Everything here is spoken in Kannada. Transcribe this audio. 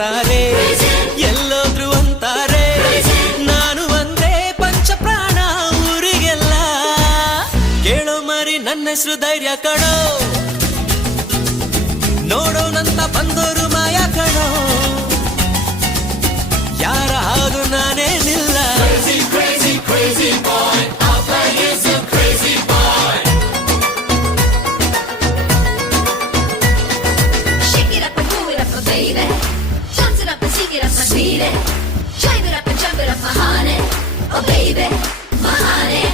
ಅಂತಾರೆ, ಎಲ್ಲೋದ್ರು ಅಂತಾರೆ, ನಾನು ಒಂದೇ ಪಂಚಪ್ರಾಣ ಊರಿಗೆಲ್ಲ. ಕೇಳೋ ಮರಿ ನನ್ನ ಹೆಸರು ಧೈರ್ಯ ಕಣೋ, ನೋಡೋನಂತ ಬಂದೋರು ಮಾಯ ಕಣೋ, ಯಾರ ಹಾದು ನಾನೇನಿಲ್ಲ. Crazy, crazy boy, Papa is a crazy boy. Shake it up and move it up, my baby. Dance it up and sing it up, my sweetie. Jive it up and jump it up, my honey. Oh baby, my honey.